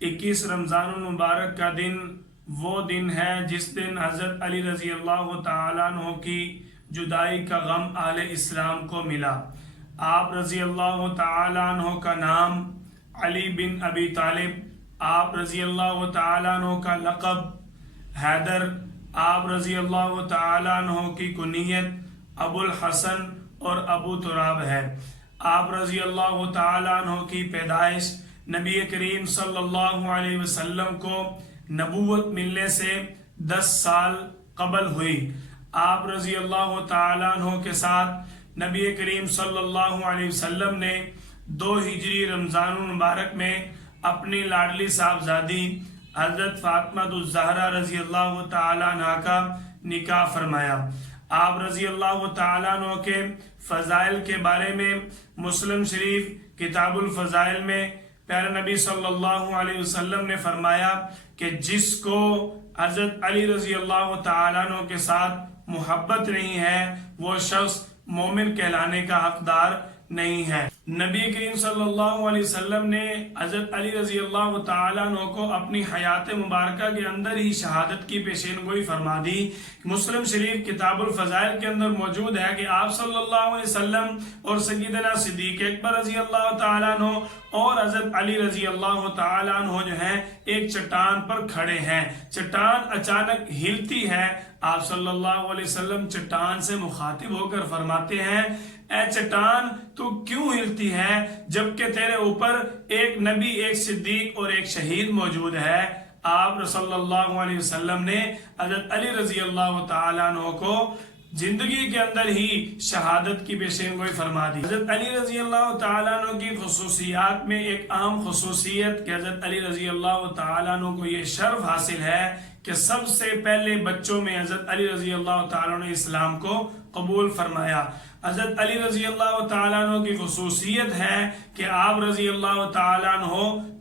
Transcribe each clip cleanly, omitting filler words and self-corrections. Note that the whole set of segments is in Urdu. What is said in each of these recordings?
21 رمضان المبارک کا دن وہ دن ہے جس دن حضرت علی رضی اللہ تعالیٰ عنہ کی جدائی کا غم اہل اسلام کو ملا۔ آپ رضی اللہ تعالیٰ عنہ کا نام علی بن ابی طالب، آپ رضی اللہ تعالیٰ عنہ کا لقب حیدر، آپ رضی اللہ تعالیٰ عنہ کی کنیت ابو الحسن اور ابو تراب ہے۔ آپ رضی اللہ تعالیٰ عنہ کی پیدائش نبی کریم صلی اللہ علیہ وسلم کو نبوت ملنے سے 10 سال قبل ہوئی۔ آپ رضی اللہ تعالیٰ عنہ کے ساتھ نبی کریم صلی اللہ علیہ وسلم نے 2 ہجری رمضان المبارک میں اپنی لاڈلی صاحبزادی حضرت فاطمہ الزہرا رضی اللہ تعالیٰ عنہ کا نکاح فرمایا۔ آپ رضی اللہ تعالیٰ عنہ کے فضائل کے بارے میں مسلم شریف کتاب الفضائل میں پیارے نبی صلی اللہ علیہ وسلم نے فرمایا کہ جس کو حضرت علی رضی اللہ تعالیٰ عنہ کے ساتھ محبت نہیں ہے وہ شخص مومن کہلانے کا حقدار نہیں ہے۔ نبی کریم صلی اللہ علیہ وسلم نے حضرت علی رضی اللہ تعالیٰ عنہ کو اپنی حیات مبارکہ کے اندر ہی شہادت کی پیشین گوئی فرما دی۔ مسلم شریف کتاب الفضائل کے اندر موجود ہے کہ آپ صلی اللہ علیہ وسلم اور سیدنا صدیق اکبر رضی اللہ تعالیٰ عنہ اور حضرت علی رضی اللہ تعالیٰ عنہ جو ہیں ایک چٹان پر کھڑے ہیں۔ چٹان اچانک ہلتی ہے، آپ صلی اللہ علیہ وسلم چٹان سے مخاطب ہو کر فرماتے ہیں اے چٹان تو کیوں ہلتی ہے جبکہ تیرے اوپر ایک نبی، ایک صدیق اور ایک شہید موجود ہے۔ آپ صلی اللہ علیہ وسلم نے حضرت علی رضی اللہ تعالیٰ عنہ کو زندگی کے اندر ہی شہادت کی پیشین گوئی فرما دی۔ حضرت علی رضی اللہ تعالیٰ عنہ کی خصوصیات میں ایک عام خصوصیت کہ حضرت علی رضی اللہ تعالیٰ عنہ کو یہ شرف حاصل ہے کہ سب سے پہلے بچوں میں حضرت علی رضی اللہ تعالیٰ عنہ نے اسلام کو قبول فرمایا۔ حضرت علی رضی اللہ تعالیٰ عنہ کی خصوصیت ہے کہ آپ رضی اللہ تعالیٰ عنہ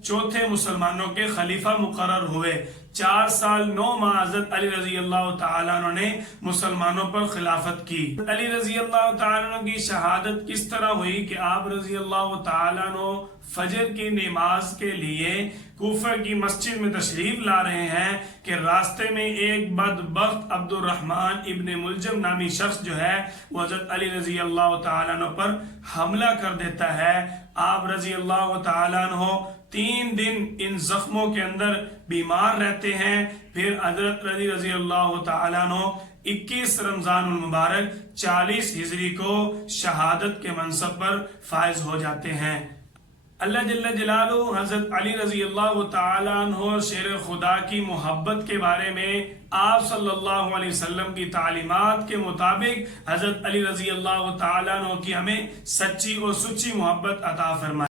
چوتھے مسلمانوں کے خلیفہ مقرر ہوئے۔ 4 سال 9 ماہ حضرت علی رضی اللہ تعالیٰ عنہ نے مسلمانوں پر خلافت کی۔ علی رضی اللہ تعالیٰ عنہ کی شہادت کس طرح ہوئی کہ آپ رضی اللہ تعالیٰ عنہ فجر کی نماز کے لیے کوفہ کی مسجد میں تشریف لا رہے ہیں کہ راستے میں ایک بدبخت عبد الرحمن ابن ملجم نامی شخص جو ہے وہ حضرت علی رضی اللہ تعالیٰ عنہ پر حملہ کر دیتا ہے۔ آپ رضی اللہ تعالیٰ عنہ 3 دن ان زخموں کے اندر بیمار رہتے ہیں، پھر حضرت علی رضی اللہ تعالیٰ عنہ 21 رمضان المبارک 40 ہجری کو شہادت کے منصب پر فائز ہو جاتے ہیں۔ اللہ جل جلالہ حضرت علی رضی اللہ تعالیٰ عنہ شیر خدا کی محبت کے بارے میں آپ صلی اللہ علیہ وسلم کی تعلیمات کے مطابق حضرت علی رضی اللہ تعالیٰ عنہ کی ہمیں سچی اور سچی محبت عطا فرمائے۔